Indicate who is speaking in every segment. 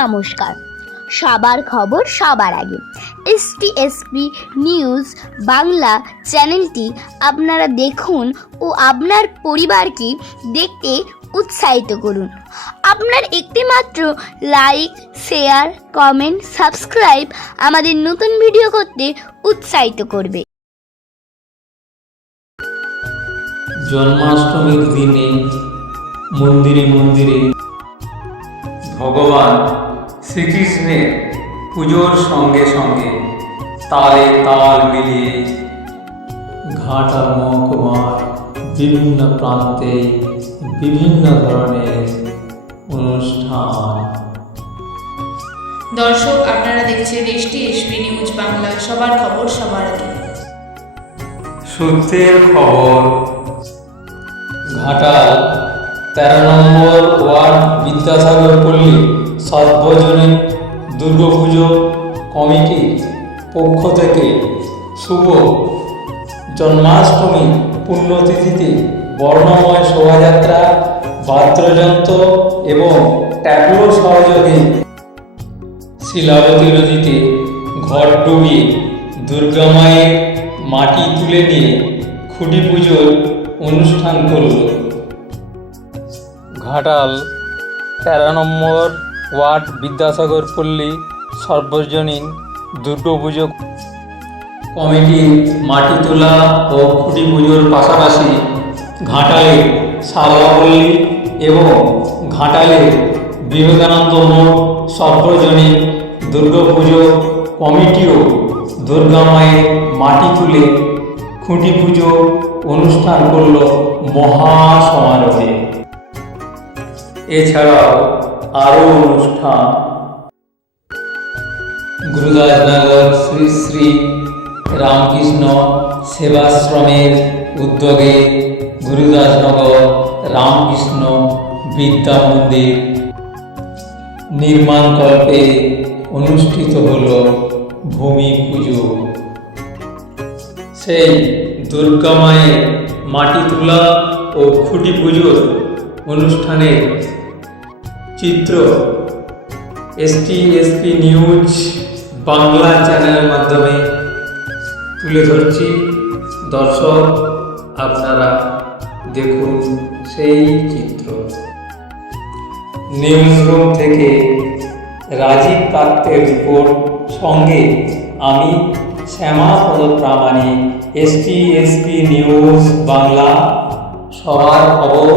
Speaker 1: নমস্কার। সবার খবর সবার আগে। এসটিএসপি নিউজ বাংলা চ্যানেলটি আপনারা দেখুন ও আপনার পরিবারকে দেখতে উৎসাহিত করুন। আপনার একটিমাত্র লাইক শেয়ার কমেন্ট সাবস্ক্রাইব আমাদের নতুন ভিডিও করতে উৎসাহিত করবে।
Speaker 2: জন্মাষ্টমীর দিনে মন্দিরে মন্দিরে ভগবান শ্রীকৃষ্ণের পুজোর সঙ্গে সঙ্গে তালে তাল মিলিয়ে ঘাটাল মহকুমার বিভিন্ন প্রান্তে বিভিন্ন ধরনের অনুষ্ঠান।
Speaker 3: দর্শক আপনারা দেখছেন এসটি এসপি নিউজ বাংলা। সবার খবর সবার আগে।
Speaker 2: সূত্রের খবর ঘাটাল তেরো নম্বর ওয়ার্ড বিদ্যাসাগর পল্লী সর্বজনীন দুর্গাপুজো কমিটির পক্ষ থেকে শুভ জন্মাষ্টমী পুণ্যতিথিতে বর্ণময় শোভাযাত্রা বাদ্যযন্ত্র এবং ট্যাবলো সহযোগে শিলাবতী নদীতে ঘর ডুবিয়ে দুর্গা মায়ের মাটি তুলে নিয়ে খুঁটি পুজোর অনুষ্ঠান করল। ঘাটাল তেরো নম্বর ওয়ার্ড বিদ্যাসাগর পল্লী, সর্বজনীন দুর্গাপুজো কমিটি মাটি তোলা ও খুঁটি পুজোর পাশাপাশি ঘাটালে সারদাপল্লী এবং ঘাটালে বিবেকানন্দ মোড় সর্বজনীন দুর্গাপুজো কমিটিও দুর্গা মায়ের মাটি তুলে খুঁটি পুজো অনুষ্ঠান করল মহা সমারোহে। এছাড়াও আরও অনুষ্ঠান। গুরুদাসনগর শ্রী শ্রী রামকৃষ্ণ সেবাশ্রমের উদ্যোগে গুরুদাসনগর রামকৃষ্ণ বিদ্যা মন্দির নির্মাণকল্পে অনুষ্ঠিত হল ভূমি পুজো। সেই দুর্গা মায়ের মাটি তোলা ও খুঁটি পুজোর অনুষ্ঠানের চিত্র এসটি এসপি নিউজ বাংলা চ্যানেলের মাধ্যমে তুলে ধরছি। দর্শক, আপনারা দেখুন সেই চিত্র। নিউজ রুম থেকে রাজীব পাত্রের রিপোর্ট সঙ্গে আমি Shyama Shyamapada Pramanik S P S P news Bangla সবার খবর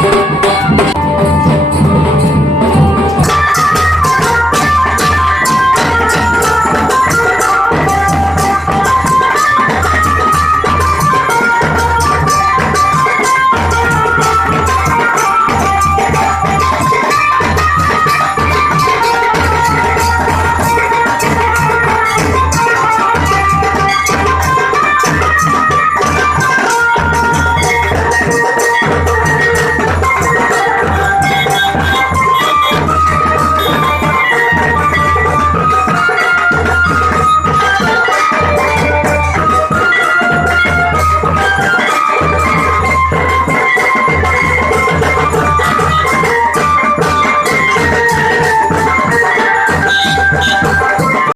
Speaker 2: Thank you.